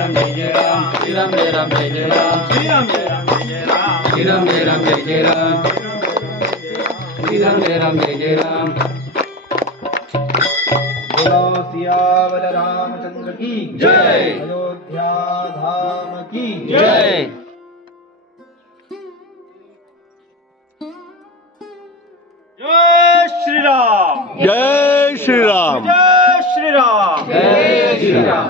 राम जय जय राम श्री राम जय जय राम श्री राम जय राम श्री राम जय जय राम श्री राम जय जय राम। बोलो सियावर रामचंद्र की जय। अयोध्या धाम की जय। जय श्री राम जय श्री राम जय श्री राम जय श्री राम।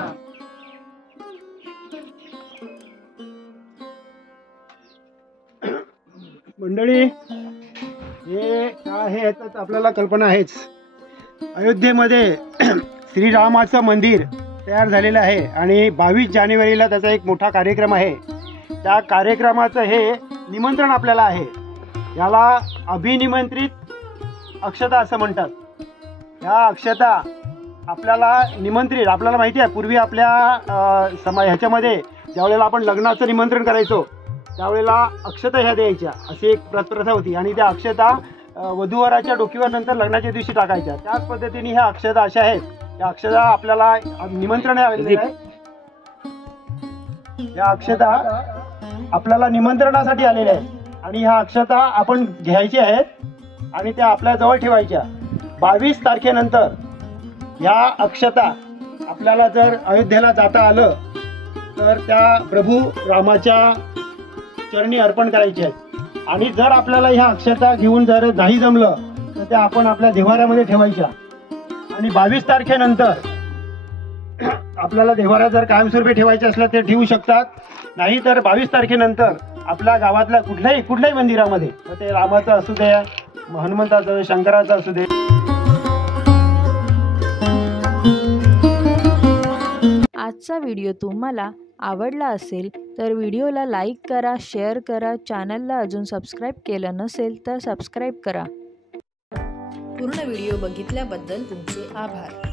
मंडळी, हे काय आहे तर आपल्याला कल्पना आहेच। अयोध्येमध्ये श्रीरामाचं मंदिर तयार झालेलं आहे आणि 22 जानेवारीला त्याचा एक मोठा कार्यक्रम आहे। त्या कार्यक्रमाचं हे निमंत्रण आपल्याला आहे। याला अभिनिमंत्रित अक्षता असं म्हणतात। ह्या अक्षता आपल्याला निमंत्रित, आपल्याला माहिती आहे पूर्वी आपल्या ह्याच्यामध्ये ज्यावेळेला आपण लग्नाचं निमंत्रण करायचो त्यावेळेला अक्षता ह्या द्यायच्या, अशी एक प्रथा होती आणि त्या अक्षता वधूवराच्या डोकीवर नंतर लग्नाच्या दिवशी टाकायच्या। त्याच पद्धतीने ह्या अक्षता अशा आहेत। त्या अक्षता आपल्याला निमंत्रण आलेलं आहे। या अक्षता आपल्याला निमंत्रणासाठी आलेल्या आहेत आणि ह्या अक्षता आपण घ्यायच्या आहेत आणि त्या आपल्या जवळ ठेवायच्या। 22 तारखेनंतर ह्या अक्षता आपल्याला जर अयोध्येला जाता आलं तर त्या प्रभू रामाच्या चरणी अर्पण करायचे आहेत आणि जर आपल्याला ह्या अक्षता घेऊन जर नाही जमलं तर त्या आपण आपल्या देव्हाऱ्यामध्ये ठेवायच्या आणि 22 तारखेनंतर आपल्याला देव्हाऱ्या जर कायमस्वरूपी ठेवायचे असलं ते ठेवू शकतात, नाही तर 22 तारखेनंतर आपल्या गावातल्या कुठल्याही मंदिरामध्ये, ते रामाचं असू दे, हनुमंताचं, शंकराचं असू दे। आजचा व्हिडिओ तुम्हाला आवडला असेल तर व्हिडिओला लाईक करा, शेअर करा, चॅनलला अजून सबस्क्राईब केलं नसेल तर सबस्क्राईब करा। पूर्ण व्हिडिओ बघितल्याबद्दल तुमचे आभार।